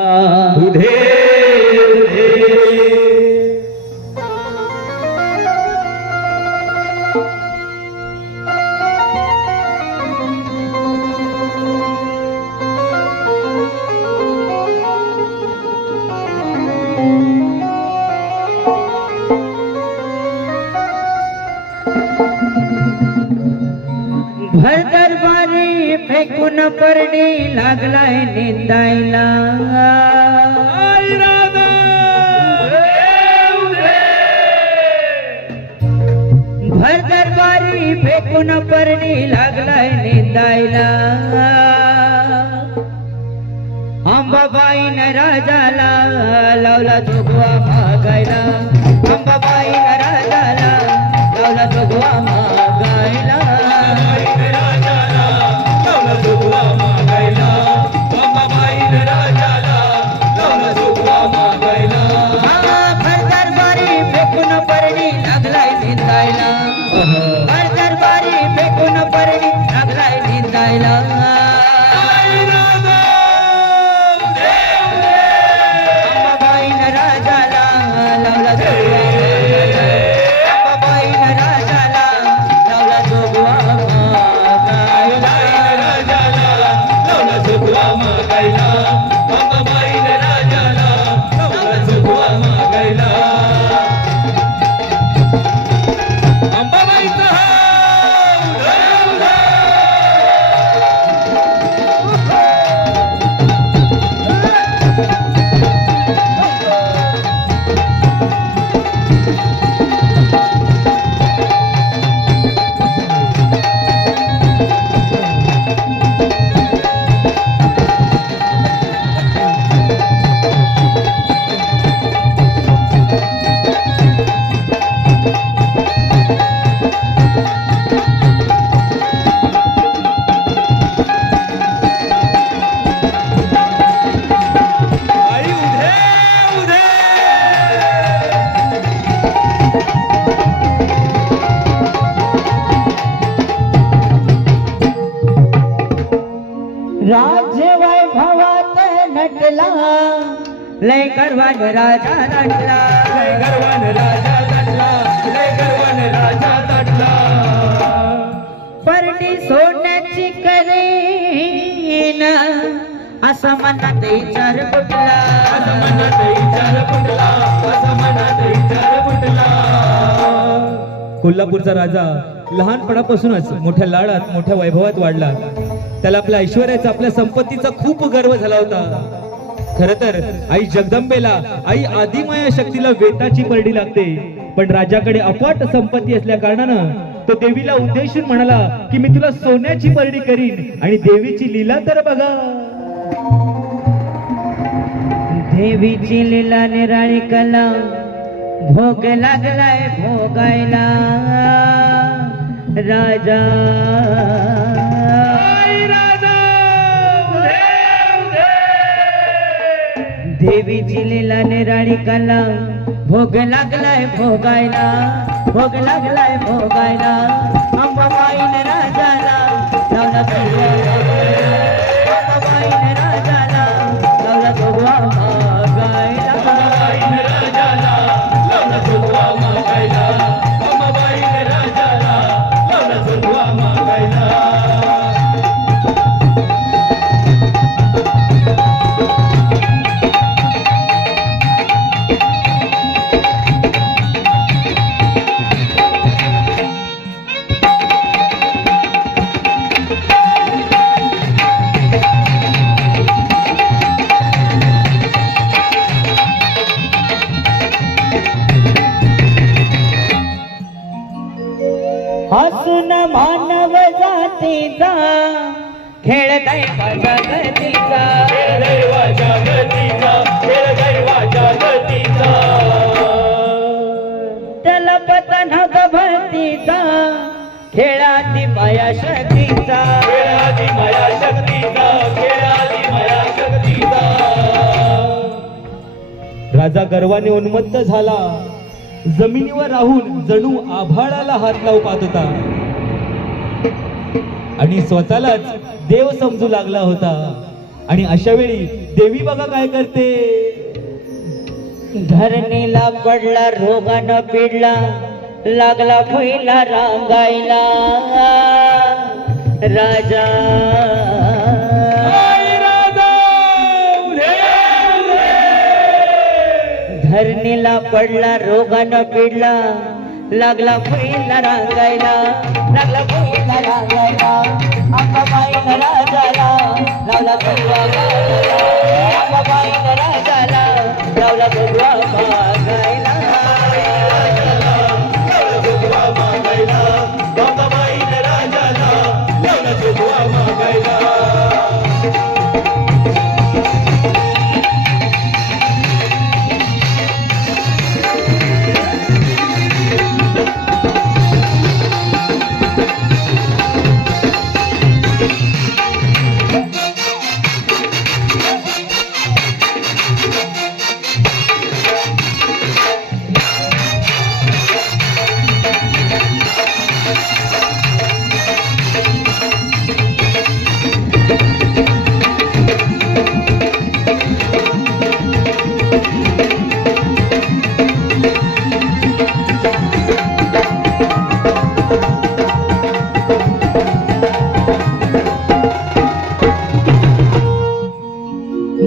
아, 부대 फेकून परडे लागलाय निंदायला. भर दरबारी फेकून परडे लागलाय निंदायला. अंबाबाईन राजाला लावला जोगवा मागायला. अंबाबाईन राजाला लावला जोगवा मागायला. नटला लय गर्वान राजा नटला परडी सोन्याची करेन असा मनात विचार कोल्हापूरचा राजा लहानपणापासूनच मोठ्या लाडात मोठ्या वैभवात वाढला. त्याला आपल्या ऐश्वर्याचा आपल्या संपत्तीचा खूप गर्व झाला होता. खर तर आई जगदंबेला आई आदिमाया शक्तीला वेताची परडी लागते. पण राजाकडे अफाट संपत्ती असल्या कारणानं तो देवीला उद्देशून म्हणाला की मी तुला सोन्याची परडी करीन आणि देवीची लीला तर बघा. देवीची लीला निराळी कला भोग लागलाय भोगायला. राजा देवी लीला निराळी कला. भोग लागलाय भोगायला भोग लागलाय भोगायला. अंबाबाईन राजाला लावला हसून मानव जातीचा. खेळ दैवा जगतीचा. त्याला पतन भक्तीचा खेळाती माया शक्तीचा. राजा गर्वाने उन्मत्त झाला. जमिनीवर राहून जणू आभाळाला हात लावू पाहत होता. आणि स्वतःलाच देव समजू लागला होता. आणि अशा वेळी देवी बघा काय करते. धरणीला पडला रोगानं पिडला लागला फैला रांगायला. राजा धरणीला पडला रोगानं पिडला. लागला पहिला रांगायला लागला पहिला रांगायला अंबाबाईला राजाला. लावला भगवा मागायला. बाईन राजाला. लावला भगवा मागायला.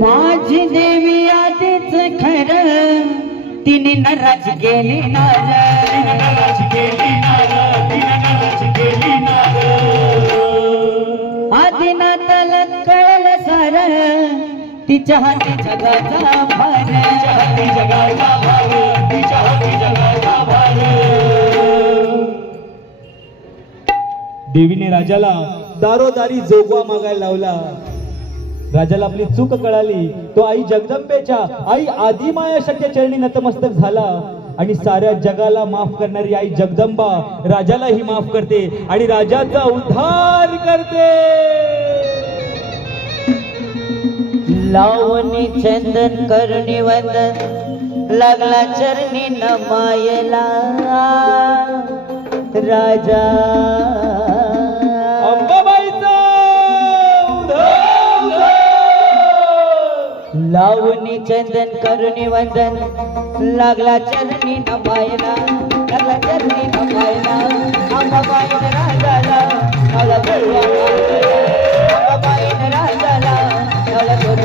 माझी देवी आधीच खरं तिने नराज गेली नार आदिनाथाला कळलं सार तिच्या हाती जगाचा देवीने राजाला दारोदारी जोगवा मागायला लावला. राजाला आपली चूक कळाली. तो आई जगदंबेच्या आई आदिमाया शक्य चरणी नतमस्तक झाला. आणि साऱ्या जगाला माफ करणारी आई जगदंबा राजालाही माफ करते आणि राजाचा उद्धार करते. लावणी चंदन करुणी वंदन लागला चरणी नमायला. राजा! लावणी चंदन करुणी वंदन लागला चरणी नमायला. लागला चरणी नमायला. अंबाबाईन राजाला नवला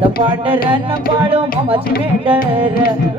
ದಿಸದ ಪಾಂಡರನ್ನ ಪಾಳು ಮಮಜಿ ಮೇಡರ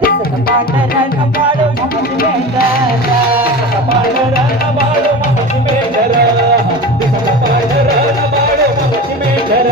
ದಿಸದ ಪಾಂಡರನ್ನ ಪಾಳು ಮಮಜಿ ಮೇಡರ ಪಾಂಡರನ್ನ ಪಾಳು ಮಮಜಿ ಮೇಡರ ದಿಸದ ಪಾಂಡರನ್ನ ಪಾಳು ಮಮಜಿ ಮೇಡರ